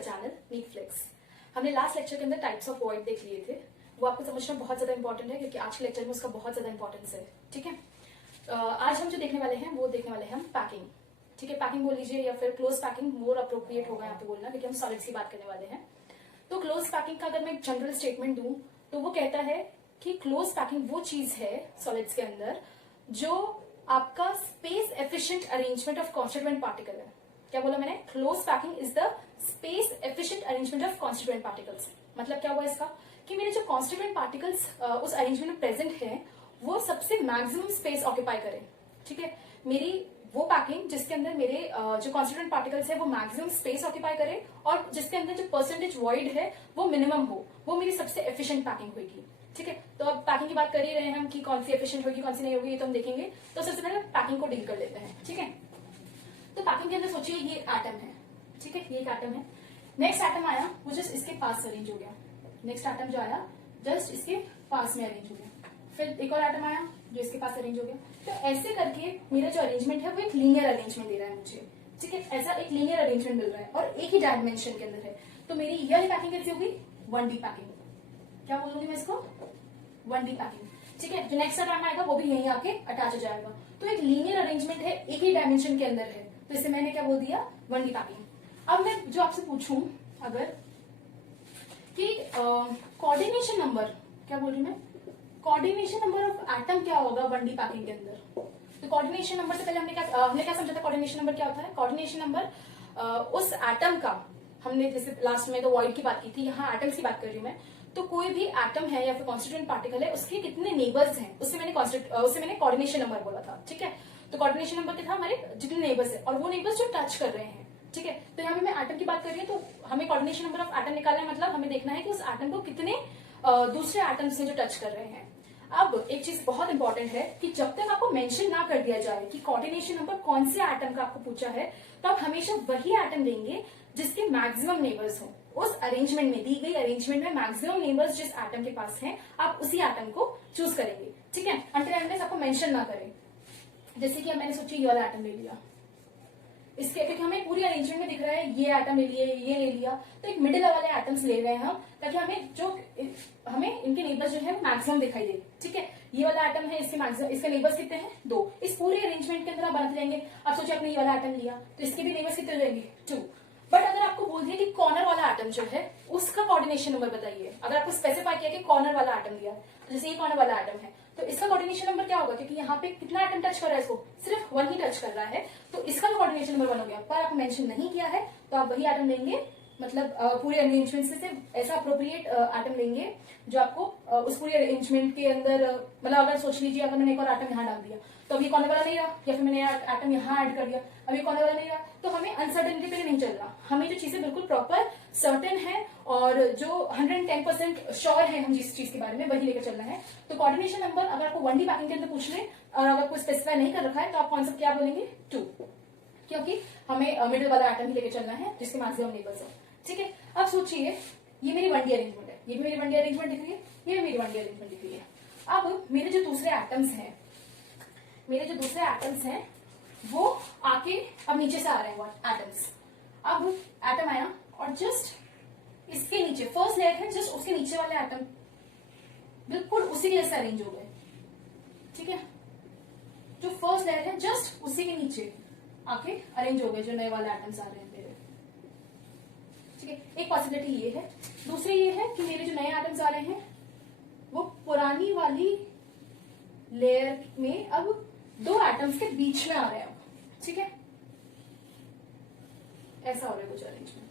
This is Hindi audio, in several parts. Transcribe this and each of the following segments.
Your channel नीटफ्लिक्स। हमने लास्ट लेक्चर के अंदर टाइप्स ऑफ वॉइड देख लिए थे। वो आपको समझना बहुत ज्यादा इंपॉर्टेंट है क्योंकि आज के लेक्चर में उसका बहुत ज्यादा इंपॉर्टेंस है। ठीक है, आज हम जो देखने वाले हैं वो देखने वाले हैं हम पैकिंग। ठीक है, पैकिंग बोल लीजिए या फिर क्लोज पैकिंग मोर अप्रोप्रिएट होगा यहाँ पे बोलना, क्योंकि हम सॉलिड्स की बात करने वाले हैं। तो क्लोज पैकिंग का अगर मैं एक जनरल स्टेटमेंट दूं तो वो कहता है कि क्लोज पैकिंग वो चीज है सॉलिड्स के अंदर जो आपका space efficient arrangement of constituent particle है। क्या बोला मैंने? Close packing is the space efficient arrangement of constituent particles. मतलब क्या हुआ इसका कि मेरे जो कॉन्स्टिट्यूएंट पार्टिकल्स उस अरेंजमेंट में प्रेजेंट है वो सबसे मैक्सिमम स्पेस ऑक्यूपाई करें। ठीक है, मेरी वो पैकिंग जिसके अंदर मेरे जो कॉन्स्टिट्यूएंट पार्टिकल्स है वो मैक्सिमम स्पेस ऑक्यूपाई करे और जिसके अंदर जो परसेंटेज वॉइड है वो मिनिमम हो, वो मेरी सबसे एफिशिएंट पैकिंग होगी। ठीक है, तो अब पैकिंग की बात कर ही रहे हैं हम कि कौन सी एफिशिएंट होगी कौन सी नहीं होगी, ये तो हम देखेंगे। तो सबसे पहले पैकिंग को डील कर लेते हैं। ठीक है, तो पैकिंग के अंदर सोचिए ये एटम है। ठीक है, ये एक एटम है। नेक्स्ट एटम आया वो जस्ट इसके पास अरेंज हो गया। नेक्स्ट एटम जो आया जस्ट इसके पास में अरेंज हो गया। फिर एक और एटम आया जो इसके पास अरेंज हो गया। तो ऐसे करके मेरा जो अरेंजमेंट है वो एक लीनियर अरेंजमेंट दे रहा है मुझे। ठीक है, ऐसा एक लीनियर अरेंजमेंट मिल रहा है और एक ही डायमेंशन के अंदर है। तो मेरी ये वाली पैकिंग कैसी होगी? 1D packing. क्या बोलूंगी मैं इसको? 1D packing. ठीक है, जो नेक्स्ट एटम आएगा वो भी यहीं आके अटैच हो जाएगा। तो एक लीनियर अरेंजमेंट है, एक ही डायमेंशन के अंदर है, तो इसे मैंने क्या बोल दिया? 1D packing. अब मैं जो आपसे पूछूं अगर कि कोऑर्डिनेशन नंबर, क्या बोल रही मैं? कोऑर्डिनेशन नंबर ऑफ एटम क्या होगा 1D पैकिंग के अंदर? तो कोऑर्डिनेशन नंबर से पहले हमने क्या समझा था? कोऑर्डिनेशन नंबर क्या होता है? कोऑर्डिनेशन नंबर उस एटम का, हमने जैसे लास्ट में तो वॉइड की बात की थी, यहाँ एटम्स की बात कर रही हूँ मैं। तो कोई भी एटम है या फिर कॉन्स्टिट्यूएंट पार्टिकल है उसके कितने नेबर्स हैं उससे मैंने कोऑर्डिनेशन नंबर बोला था। ठीक है, तो कोऑर्डिनेशन नंबर क्या था? हमारे जितने नेबर्स है और वो नेबर्स जो टच कर रहे हैं। ठीक है, तो यहाँ पे मैं एटम की बात कर रही हूँ तो हमें कोऑर्डिनेशन नंबर ऑफ एटम निकालना है, मतलब हमें देखना है कि उस एटम को कितने दूसरे एटम्स से जो टच कर रहे हैं। अब एक चीज बहुत इंपॉर्टेंट है कि जब तक आपको मेंशन ना कर दिया जाए कि कोऑर्डिनेशन नंबर कौन से एटम का आपको पूछा है, तो आप हमेशा वही एटम लेंगे जिसके मैक्सिमम नेबर्स हो। उस अरेंजमेंट में, दी गई अरेंजमेंट में मैक्सिमम नेबर्स जिस एटम के पास हैं, आप उसी एटम को चूज करेंगे। ठीक है, अंटिल अनलेस आपको मेंशन ना करें। जैसे कि अब मैंने सोची ये वाला एटम ले लिया, इसके क्योंकि हमें पूरी अरेंजमेंट में दिख रहा है ये एटम ले लिए, ये ले लिया, तो एक मिडिल वाले एटम्स ले रहे हैं हम, ताकि हमें इनके नेबर्स जो है मैक्सिमम दिखाई दे। ठीक है, ये वाला एटम है, इसके नेबर्स कितने हैं? 2। इस पूरे अरेंजमेंट के अंदर आप बनाते जाएंगे। आप सोचिए आपने ये वाला एटम लिया तो इसके भी नेबर्स कितने हो जाएंगे? 2। बट अगर आपको बोल दिया कि कॉर्नर वाला एटम जो है उसका कोऑर्डिनेशन नंबर बताइए, अगर आपको स्पेसिफाई किया कि कॉर्नर वाला एटम दिया, तो जैसे ये कॉर्नर वाला एटम है तो इसका कोऑर्डिनेशन नंबर क्या होगा? क्योंकि यहाँ पे कितना एटम टच कर रहा है इसको? सिर्फ 1 ही टच कर रहा है, तो इसका तो कोऑर्डिनेशन नंबर 1 हो गया। पर आपको मेंशन नहीं किया है तो आप वही एटम लेंगे, मतलब पूरे अरेंजमेंट से सिर्फ ऐसा अप्रोप्रिएट एटम लेंगे जो आपको उस पूरे अरेंजमेंट के अंदर, मतलब अगर सोच लीजिए अगर मैंने एक और एटम यहाँ डाल दिया तो अभी कॉर्नर वाला नहीं रहा, या फिर मैंने एटम यहाँ ऐड कर दिया अभी कॉर्नर वाला नहीं रहा, तो हमें अनसर्टेनिटी पे नहीं चल रहा। हमें जो चीजें बिल्कुल प्रॉपर सर्टेन है और जो 110% श्योर है हम जिस चीज के बारे में, वही लेकर चलना है। तो कोऑर्डिनेशन नंबर अगर आपको 1D पैकिंग के अंदर पूछ ले और अगर कोई स्पेसिफाई नहीं कर रखा है तो आप कॉन्सेप्ट क्या बोलेंगे? 2, क्योंकि हमें मिडिल वाला एटम ही लेकर चलना है जिसके मैक्सिमम नेबर्स है। ठीक है, अब सोचिए ये मेरी 1D अरेंजमेंट है, ये भी मेरी 1D अरेंजमेंट दिख रही है, ये भी मेरी 1D अरेंजमेंट दिख रही है। अब मेरे जो दूसरे एटम्स हैं वो आके अब नीचे से आ रहे हैं एटम्स। अब एटम आया और जस्ट इसके नीचे फर्स्ट लेयर है, जस्ट उसके नीचे वाले एटम बिल्कुल उसी के जैसे अरेंज हो गए। ठीक है, जो फर्स्ट लेयर है जस्ट उसी के नीचे आके अरेंज हो गए जो नए वाले एटम्स आ रहे हैं मेरे। ठीक है, एक पॉसिबिलिटी ये है। दूसरी ये है कि मेरे जो नए एटम्स आ रहे हैं वो पुरानी वाली लेयर में अब 2 एटम्स के बीच में आ रहे हैं। ठीक है, ऐसा हो रहा है कुछ अरेंजमेंट।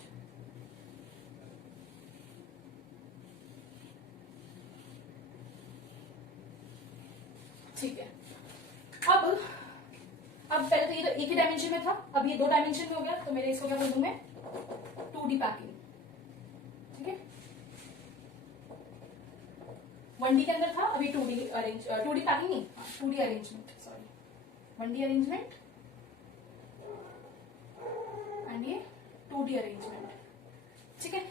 ठीक है, अब पहले तो ये तो एक ही डायमेंशन में था, अब ये 2 डायमेंशन में हो गया, तो मेरे इसको क्या बोल दूं मैं? 2D packing. ठीक है, 1D के अंदर था, अभी 2D पैकिंग नहीं, 2D arrangement, sorry 1D arrangement and ये 2D अरेंजमेंट। ठीक है,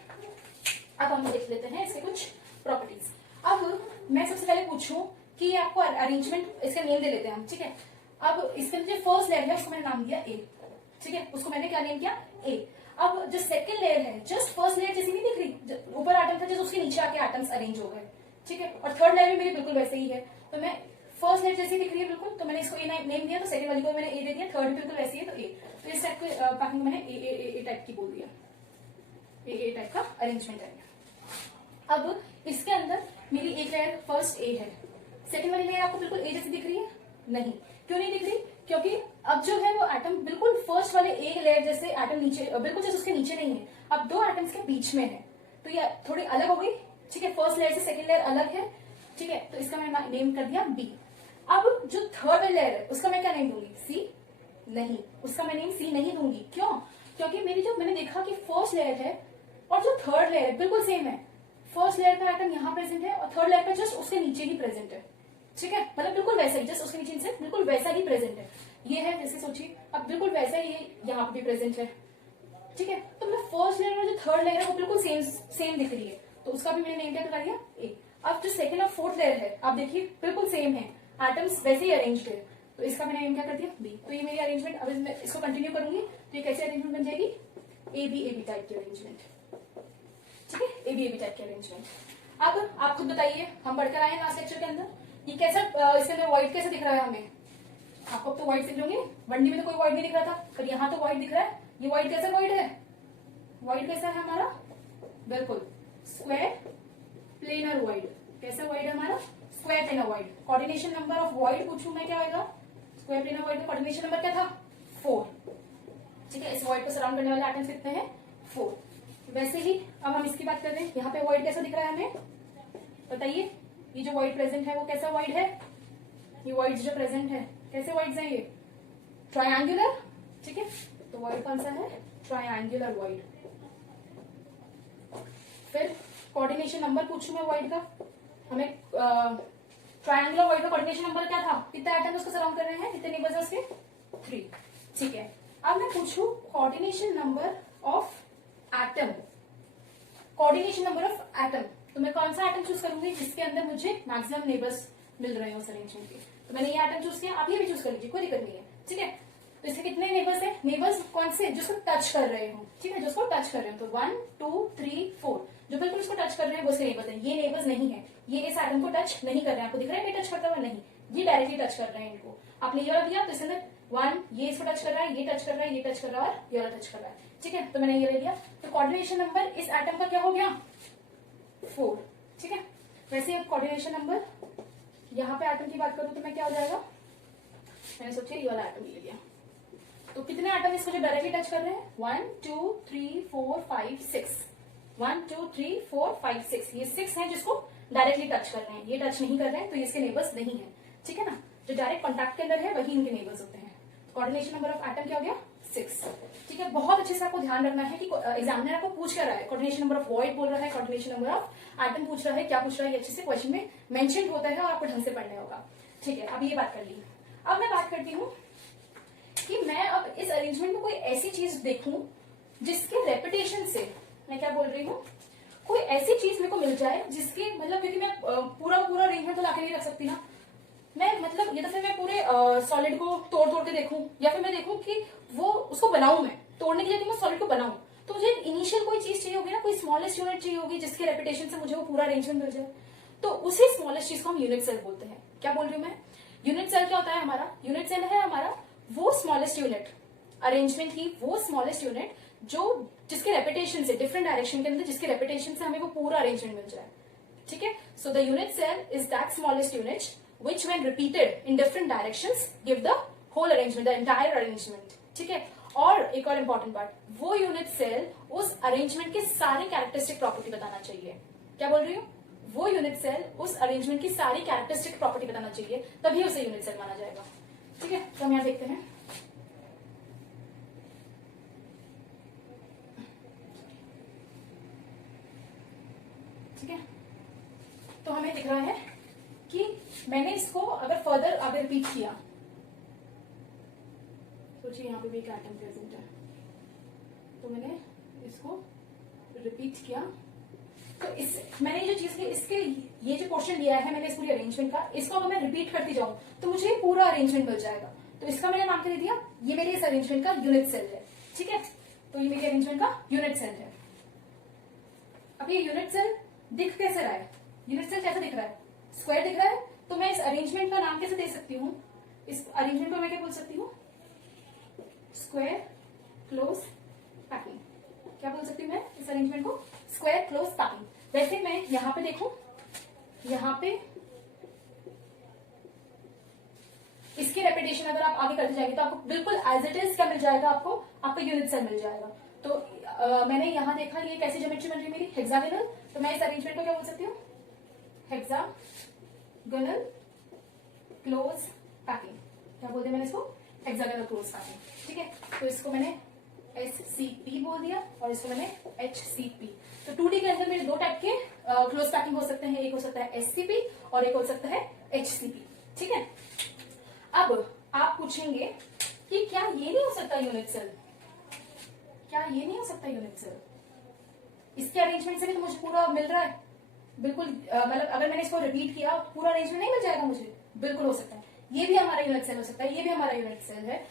अब हम देख लेते हैं इसके कुछ प्रॉपर्टीज। अब मैं सबसे पहले पूछूं कि ये आपको अरेंजमेंट, इसका नेम दे लेते हैं हम। ठीक है, अब इसके जो फर्स्ट लेयर है उसको मैंने नाम दिया ए। ठीक है, उसको मैंने क्या नेम किया? ए। अब जो सेकंड लेयर है, जस्ट फर्स्ट लेयर जैसी नहीं दिख रही, ऊपर एटम था जस्ट उसके नीचे आके एटम्स अरेंज हो गए, ठीक है। और थर्ड लेयर भी मेरी बिल्कुल वैसे ही है, तो मैं फर्स्ट लेयर जैसी दिख रही है बिल्कुल, तो मैंने इसको ए नेम दिया, तो सेकंड वाली को मैंने ए दे दिया, थर्ड बिल्कुल वैसी है तो ए। तो इस टाइप की पैकिंग मैंने ए टाइप की बोल दिया, ए टाइप का अरेंजमेंट है। अब इसके अंदर मेरी एक लेयर फर्स्ट ए है, सेकंड वाली लेयर आपको बिल्कुल ए जैसी दिख रही है? नहीं। क्यों नहीं दिख रही? क्योंकि अब जो है वो एटम बिल्कुल फर्स्ट वाले ए लेयर जैसे एटम नीचे, बिल्कुल जैसे उसके नीचे नहीं है, अब दो एटम्स के बीच में है, तो ये थोड़ी अलग हो गई, ठीक है। फर्स्ट लेयर से सेकंड लेयर अलग है, ठीक है, तो इसका मैंने नेम कर दिया बी। अब जो थर्ड लेयर है उसका मैं क्या नेम दूंगी? सी? नहीं, उसका मैं नेम सी नहीं दूंगी। क्यों? क्योंकि मेरी जो मैंने देखा कि फर्स्ट लेयर है और जो थर्ड लेयर है बिल्कुल सेम है, फर्स्ट लेयर का एटम यहाँ प्रेजेंट है और थर्ड लेयर पे जस्ट उसके नीचे ही प्रेजेंट है, ठीक है, मतलब बिल्कुल वैसा ही, जस्ट उसके नीचे से बिल्कुल वैसा ही प्रेजेंट है। ये है जैसे सोचिए, अब बिल्कुल वैसा ही यहाँ पे भी प्रेजेंट है, ठीक है। तो मतलब फर्स्ट लेयर और जो थर्ड लेयर है वो बिल्कुल सेम दिख रही है, तो उसका भी मैंने नेम क्या कर दिया? ए। अब जो सेकंड और फोर्थ लेयर है आप देखिए बिल्कुल सेम है, एटम्स वैसे ही अरेंज्ड है, तो इसका मैंने नेम क्या कर दिया? बी। तो ये मेरी अरेंजमेंट, अब मैं इसको कंटिन्यू करूंगी तो ये कैसे अरेंजमेंट बन जाएगी? ए बी टाइप की अरेंजमेंट, ठीक है, ए बी टाइप की अरेंजमेंट। अब आप खुद बताइए, हम पढ़कर आए हैं लास्ट लेक्चर के अंदर, ये कैसा इसके अंदर व्हाइट कैसे दिख रहा है हमें? आपको तो व्हाइट दिख रहे, वनडी में तो कोई व्हाइट नहीं दिख रहा था, पर यहाँ तो व्हाइट दिख रहा है। ये व्हाइट कैसा व्हाइट है? व्हाइट कैसा है हमारा? बिल्कुल स्क्वायर प्लेनर व्हाइट। कैसा व्हाइट है हमारा? Square planar white. Coordination number of white पूछूं मैं क्या आएगा? स्क्वायर प्लेनर व्हाइट का कोऑर्डिनेशन नंबर क्या था? 4, ठीक है। इस व्हाइट को सराउंड करने वाले एटम्स कितने हैं? 4। वैसे ही अब हम इसकी बात कर रहे हैं, यहाँ पे व्हाइट कैसा दिख रहा है हमें? बताइए, ये जो व्हाइट प्रेजेंट है वो कैसा व्हाइट है? ये व्हाइट जो प्रेजेंट है कैसे व्हाइट है? ये ट्रायंगुलर, ठीक है, तो व्हाइट कौन सा है? Triangular white. फिर कोऑर्डिनेशन नंबर पूछूं मैं व्हाइट का, हमें ट्रायंगुलर व्हाइट का कोऑर्डिनेशन नंबर क्या था? कितने एटम उसको सराउंड कर रहे हैं, कितने नेबर्स है उसके? 3, ठीक है। अब मैं पूछूं coordination number of atom, coordination number of atom, तो मैं कौन सा एटम चूज करूंगी जिसके अंदर मुझे मैक्सिमम नेबर्स मिल रहे हैं उस अरेंजमेंट के? तो मैंने ये एटम चूज किया, आप ये भी चूज कर लीजिए, कोई दिक्कत नहीं है, ठीक है। तो इसके कितने नेबर्स हैं? नेबर्स कौन से? जिसको टच कर रहे हो, ठीक है, जिसको टच कर रहे हो, तो 1 2 3 4 जो बिल्कुल इसको टच कर रहे हैं वो से नेबर्स हैं। ये नेबर्स नहीं है, ये इस एटम को टच नहीं कर रहे हैं। आपको दिख रहा है ये टच करता हुआ? नहीं, ये डायरेक्टली टच कर रहे हैं इनको। आपने ये वाला दिया तो इसके अंदर 1 ये इसको टच कर रहा है, ये टच कर रहा है, ये टच कर रहा है और ये वाला टच कर रहा है, ठीक है, तो मैंने ये ले लिया। तो कोऑर्डिनेशन नंबर इस एटम का क्या हो गया? 4, ठीक है। वैसे अब कोऑर्डिनेशन नंबर यहाँ पे एटम की बात करूं तो मैं क्या हो जाएगा? मैंने सोचा ये वाला एटम ले लिया, तो कितने एटम इसको जो डायरेक्टली टच कर रहे हैं? 1 2 3 4 5 6, 1 2 3 4 5 6, ये 6 है जिसको डायरेक्टली टच कर रहे हैं, ये टच नहीं कर रहे हैं तो ये इसके नेबर्स नहीं है, ठीक है ना। जो डायरेक्ट कॉन्टैक्ट के अंदर है वही इनके नेबर्स होते हैं। कोऑर्डिनेशन नंबर ऑफ एटम क्या हो गया? 6, ठीक है। बहुत अच्छे से आपको ध्यान रखना है कि एग्जामिनर आपको पूछ कर रहा है, कोऑर्डिनेशन नंबर ऑफ व्हाइट बोल रहा है, कोऑर्डिनेशन नंबर ऑफ एटम पूछ रहा है, क्या पूछ रहा है, ये अच्छे से क्वेश्चन में मेंशन होता है और आपको ढंग से पढ़ना होगा, ठीक है। अब ये बात कर ली, अब मैं बात करती हूँ कि मैं अब इस अरेंजमेंट में कोई ऐसी चीज देखूं जिसके रेपिटेशन से, मैं क्या बोल रही हूँ, कोई ऐसी चीज मेरे को मिल जाए जिसके मतलब, क्योंकि मैं पूरा अरेंजमेंट तो लाके नहीं रख सकती ना, मैं मतलब ये तो फिर मैं पूरे सॉलिड को तोड़ के देखूं, या फिर मैं देखूं कि वो उसको बनाऊं, मैं तोड़ने के लिए मैं सॉलिड को बनाऊं, तो मुझे इनिशियल कोई चीज चाहिए होगी ना, कोई स्मॉलेस्ट यूनिट चाहिए होगी जिसके रेपिटेशन से मुझे वो पूरा अरेंजमेंट मिल जाए, तो उसी स्मॉलेस्ट चीज को हम यूनिट सेल बोलते हैं। क्या बोल रही हूँ मैं? यूनिट सेल क्या होता है हमारा? यूनिट सेल है हमारा वो स्मॉलेस्ट यूनिट, अरेंजमेंट की वो स्मॉलेस्ट यूनिट जो जिसके रेपिटेशन से, डिफरेंट डायरेक्शन के अंदर जिसके रेपिटेशन से हमें वो पूरा अरेंजमेंट मिल जाए, ठीक है। So the unit cell is that smallest unit which when repeated in different directions give the whole arrangement, the entire arrangement, ठीक है। और एक और इम्पोर्टेंट पार्ट, वो यूनिट सेल उस अरेंजमेंट के सारे कैरेक्टरिस्टिक प्रॉपर्टी बताना चाहिए। क्या बोल रही हूँ? वो यूनिट सेल उस अरेंजमेंट की सारी कैरेक्टरिस्टिक प्रॉपर्टी बताना चाहिए, तभी उसे यूनिट सेल माना जाएगा, ठीक है। तो हम यहाँ देखते हैं, ठीक है। तो हमें दिख रहा है कि मैंने इसको अगर फर्दर अगर रिपीट किया, सोचिए यहाँ पे भी एक एटम प्रेजेंट है, तो मैंने इसको रिपीट किया, तो इस मैंने ये जो चीज इसके ये जो क्वेश्चन लिया है मैंने इस पूरी अरेंजमेंट का, इसको अगर मैं रिपीट करती जाऊं तो मुझे पूरा अरेंजमेंट मिल जाएगा, तो इसका मैंने नाम क्या दे दिया? ये मेरे इस अरेंजमेंट का यूनिट सेल है, ठीक है। तो तो ये मेरी अरेंजमेंट का यूनिट सेल है। अब ये यूनिट सेल दिख कैसे रहा है, यूनिट सेल कैसे दिख रहा है, स्क्वायर दिख रहा है। तो मैं इस अरेंजमेंट का नाम कैसे दे सकती हूँ, इस अरेंजमेंट को मैं क्या बोल सकती हूँ, स्क्वायर क्लोज पैकिंग। क्या बोल सकती हूँ मैं इस अरेंजमेंट को, स्क्वायर क्लोज पैकिंग। वैसे मैं यहां पे देखूं, यहां पे इसकी रेपिटेशन अगर आप आगे करते जाएंगे तो आपको बिल्कुल एज इट इज क्या मिल जाएगा, आपको यूनिट सेल मिल जाएगा। तो मैंने यहां देखा ये कैसी ज्योमेट्री बन रही है मेरी, हेक्सागोनल। तो मैं इस अरेंजमेंट को क्या बोल सकती हूँ, हेक्सागोनल क्लोज पैकिंग। क्या बोलते हैं मैंने इसको, हेक्सागोनल क्लोज पैकिंग। ठीक है, तो इसको मैंने SCP बोल दिया और इसको मैंने HCP। तो 2D के अंदर मेरे दो टाइप के क्लोज पैकिंग हो सकते हैं, एक हो सकता है SCP और एक हो सकता है HCP। ठीक है, अब आप पूछेंगे कि क्या ये नहीं हो सकता यूनिट सेल, क्या ये नहीं हो सकता यूनिट सेल, इसके अरेंजमेंट से भी तो मुझे पूरा मिल रहा है। बिल्कुल मतलब अगर मैंने इसको रिपीट किया पूरा अरेंजमेंट नहीं मिल जाएगा मुझे, बिल्कुल हो सकता है। ये भी हमारा यूनिट सेल हो सकता है, ये भी हमारा यूनिट सेल है।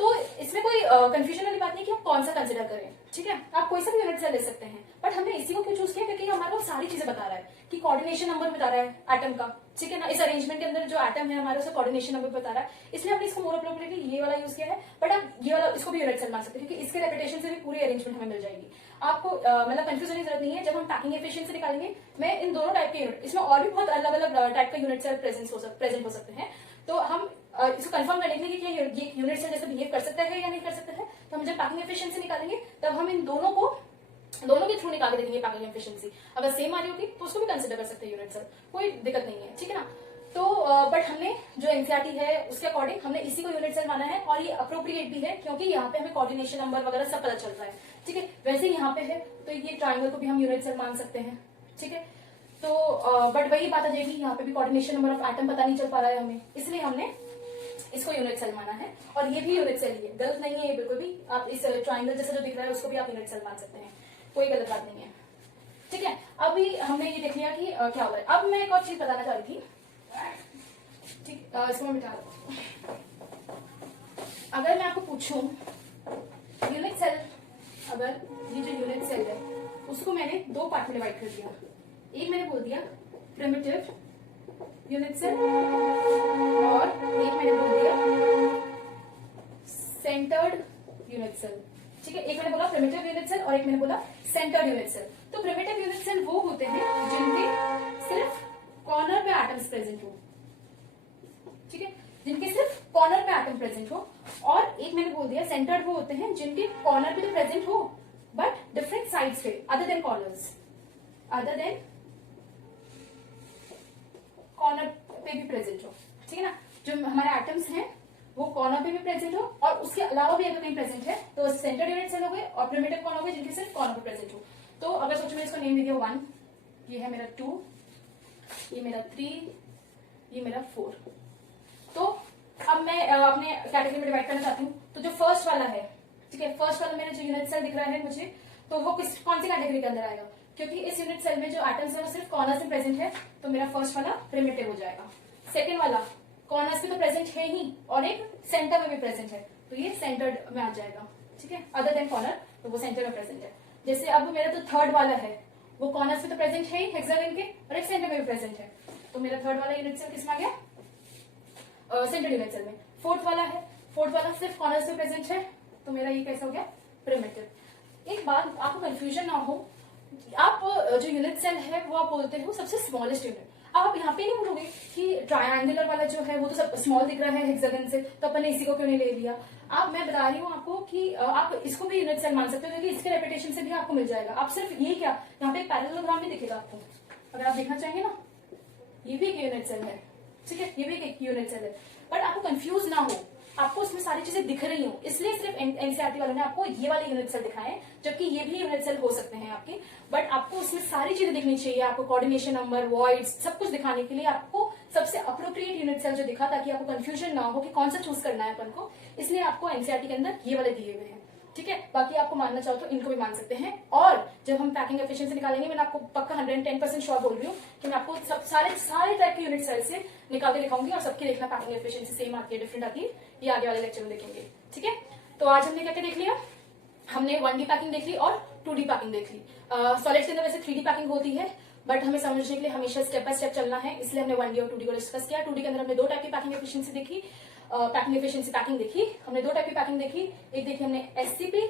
तो इसमें कोई कंफ्यूजन वाली बात नहीं कि आप कौन सा कंसिडर करें। ठीक है, आप कोई सा भी यूनिट सेल ले सकते हैं, बट हमने इसी को क्यों चूज किया, क्योंकि हमारे को सारी चीजें बता रहा है कि कोऑर्डिनेशन नंबर बता रहा है एटम का। ठीक है ना, इस अरेंजमेंट के अंदर जो एटम है हमारे उसका कोऑर्डिनेशन नंबर बता रहा है, इसलिए हमने इसको मोर अप्रोप्रिएटली ये वाला यूज किया है। बट आप ये वाला इसको भी यूनिट सेल मान सकते हैं, क्योंकि इसके रेपिटेशन से भी पूरी अरेंजमेंट हमें मिल जाएगी। आपको मतलब कंफ्यूजन की जरूरत नहीं है। जब हम पैकिंग एफिशिएंसी निकालेंगे, मैं इन दोनों टाइप के यूनिट, इसमें और भी बहुत अलग अलग टाइप का यूनिट सेल प्रेजेंट हो सकते हैं। तो हम इसको कंफर्म करने के लिए कि क्या ये यूनिट सेल जैसे बिहेव कर सकता है या नहीं कर सकता है, तो हम जब पैकिंग एफिशिएंसी निकालेंगे तब हम इन दोनों के थ्रू निकाल के देखेंगे पैकिंग एफिशिएंसी। अगर सेम आ रही होगी तो उसको भी कंसिडर कर सकते हैं यूनिट सेल, कोई दिक्कत नहीं है। ठीक है ना, तो बट हमने जो एनसीईआरटी है उसके अकॉर्डिंग हमने इसी को यूनिट सेल माना है, और ये अप्रोप्रिएट भी है क्योंकि यहाँ पे हमें कोऑर्डिनेशन नंबर वगैरह सब पता चल रहा है। ठीक है, वैसे यहाँ पे है तो ये ट्राइंगल को भी हम यूनिट सेल मान सकते हैं। ठीक है, तो बट वही बात आ जाएगी, यहाँ पे भी कोऑर्डिनेशन नंबर ऑफ एटम पता नहीं चल पा रहा है हमें, इसलिए हमने इसको यूनिट सेल माना है। और ये भी यूनिट सेल ही है, गलत नहीं है ये बिल्कुल भी। आप इस ट्राइंगल जैसा जो दिख रहा है उसको भी आप यूनिट सेल मान सकते हैं, कोई गलत बात नहीं है। ठीक है, अभी हमने ये देख लिया कि क्या हो रहा है। अब मैं एक और चीज बताना चाह रही थी। ठीक, इसको मैं मिटा रहा हूं। अगर मैं आपको पूछूं यूनिट सेल, अगर ये जो यूनिट सेल है उसको मैंने दो पार्ट में डिवाइड कर दिया। एक मैंने बोल दिया प्रिमिटिव यूनिट सेल और एक मैंने बोल दिया सेंटर्ड यूनिट सेल। ठीक है, एक मैंने बोला प्रिमिटिव यूनिट सेल और एक मैंने बोला सेंटर्ड यूनिट सेल। तो प्रिमिटिव यूनिट सेल वो होते हैं जिनके सिर्फ कॉर्नर पे एटम्स प्रेजेंट हो। ठीक है, जिनके सिर्फ कॉर्नर पे एटम प्रेजेंट हो। और एक मैंने बोल दिया सेंटर्ड वो होते हैं जिनके कॉर्नर पे तो प्रेजेंट हो बट डिफरेंट साइड्स पे, other than corners, other than corner पे भी प्रेजेंट हो। ठीक है ना, जो हमारे एटम्स हैं वो कॉर्नर पे भी प्रेजेंट हो और उसके अलावा भी अगर कहीं प्रेजेंट है तो सेंटर्ड यूनिट सेल हो गए और प्रिमिटिव कौन हो गए, जिनके सिर्फ कॉर्नर पे प्रेजेंट हो। तो अगर सोचो मैंने इसको नेम दे दिया 1, ये है मेरा 2, ये मेरा 3, ये मेरा 4। तो अब मैं अपने कैटेगरी में डिवाइड करना चाहती हूँ। तो जो फर्स्ट वाला है, ठीक है, फर्स्ट वाला मेरा जो यूनिट सेल दिख रहा है मुझे, तो वो कौन सी कैटेगरी के अंदर आएगा, क्योंकि इस यूनिट सेल में जो एटम्स है वो सिर्फ कॉर्नर से प्रेजेंट है, तो मेरा फर्स्ट वाला प्रिमिटिव हो जाएगा। सेकेंड वाला कॉर्नर्स पे तो प्रेजेंट है ही और एक सेंटर में भी प्रेजेंट है, तो ये सेंटर्ड में आ जाएगा। ठीक है, अदर देन कॉर्नर, तो वो सेंटर में प्रेजेंट है। जैसे अब मेरा तो थर्ड वाला है, वो कॉर्नर्स पे तो प्रेजेंट है ही हेक्सागन के और एक सेंटर में भी प्रेजेंट है, तो मेरा थर्ड वाला यूनिट सेल किसमें आ गया, सेंट्रल यूनिट सेल में। फोर्थ वाला है, फोर्थ वाला सिर्फ कॉर्नर से प्रेजेंट है, तो मेरा ये कैसा हो गया, प्रिमिटिव। एक बात आपको कंफ्यूजन ना हो, आप जो यूनिट सेल है वो आप बोलते हो सबसे स्मॉलेस्ट यूनिट। आप यहाँ पे नहीं बोलोगे कि ट्रायंगुलर वाला जो है वो तो सब स्मॉल दिख रहा है हेक्सागन से, तो अपन ने इसी को क्यों नहीं ले लिया। आप, मैं बता रही हूँ आपको कि आप इसको भी यूनिट सेल मान सकते हो, क्योंकि इसके रेपिटेशन से भी आपको मिल जाएगा। आप सिर्फ ये क्या, यहाँ पे एक पैरेललोग्राम भी दिखेगा आपको, अगर आप देखना चाहेंगे ना, ये भी एक यूनिट सेल है। ठीक है, ये भी एक यूनिट सेल है, बट आपको कंफ्यूज ना हो, आपको उसमें सारी चीजें दिख रही हो, इसलिए सिर्फ एनसीईआरटी वालों ने आपको ये वाले यूनिट सेल दिखाए, जबकि ये भी यूनिट सेल हो सकते हैं आपके, बट आपको उसमें सारी चीजें दिखनी चाहिए। आपको कोऑर्डिनेशन नंबर, वॉइड्स, सब कुछ दिखाने के लिए आपको सबसे अप्रोप्रिएट यूनिट सेल जो दिखा, ताकि आपको कंफ्यूजन ना हो कि कौन सा चूज करना है अपन को, इसलिए आपको एनसीईआरटी के अंदर ये वाले दिए हुए हैं। ठीक है, बाकी आपको मानना चाहो तो इनको भी मान सकते हैं। और जब हम पैकिंग एफिशिएंसी निकालेंगे, मैंने आपको पक्का 110% श्योर बोल रही हूँ कि मैं आपको सब सारे टाइप के यूनिट सेल से निकाल के दिखाऊंगी, और सबकी देखना पैकिंग एफिशिएंसी सेम आती है डिफरेंट आती है, ये आगे वाले लेक्चर में देखेंगे। ठीक है, तो आज हमने क्या क्या देख लिया, हमने 1D पैकिंग देख ली और 2D पैकिंग देख ली। सॉलिड के अंदर वैसे 3D पैकिंग होती है, बट हमें समझने के लिए हमेशा स्टेप बाय स्टेप चलना है, इसलिए हमने 1D और 2D को डिस्कस किया। 2D के अंदर हमने 2 टाइप की पैकिंग एफिशिएंसी देखी, पैकिंग देखी। हमने 2 टाइप की पैकिंग देखी, एक देखी हमने SCP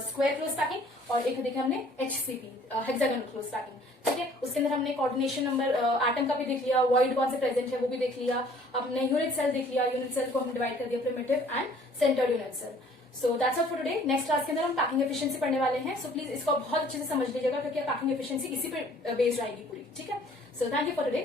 स्क्वायर क्लोज पैकिंग, और एक देखी हमने HCP हेक्सागोनल क्लोज पैकिंग। ठीक है, उसके अंदर हमने कोऑर्डिनेशन नंबर एटम का भी देख लिया, वॉइड कौन से प्रेजेंट है वो भी देख लिया, हमने यूनिट सेल देख लिया, यूनिट सेल को हम डिवाइड कर दिया primitive and centred unit cell. So that's all for today. Next class के अंदर हम पैकिंग एफिशिएंसी पढ़ने वाले हैं, सो प्लीज इसको बहुत अच्छे से समझ लीजिएगा, क्योंकि पैकिंग एफिशिएंसी इसी पे बेस्ड आएगी पूरी। ठीक है, so thank you for today.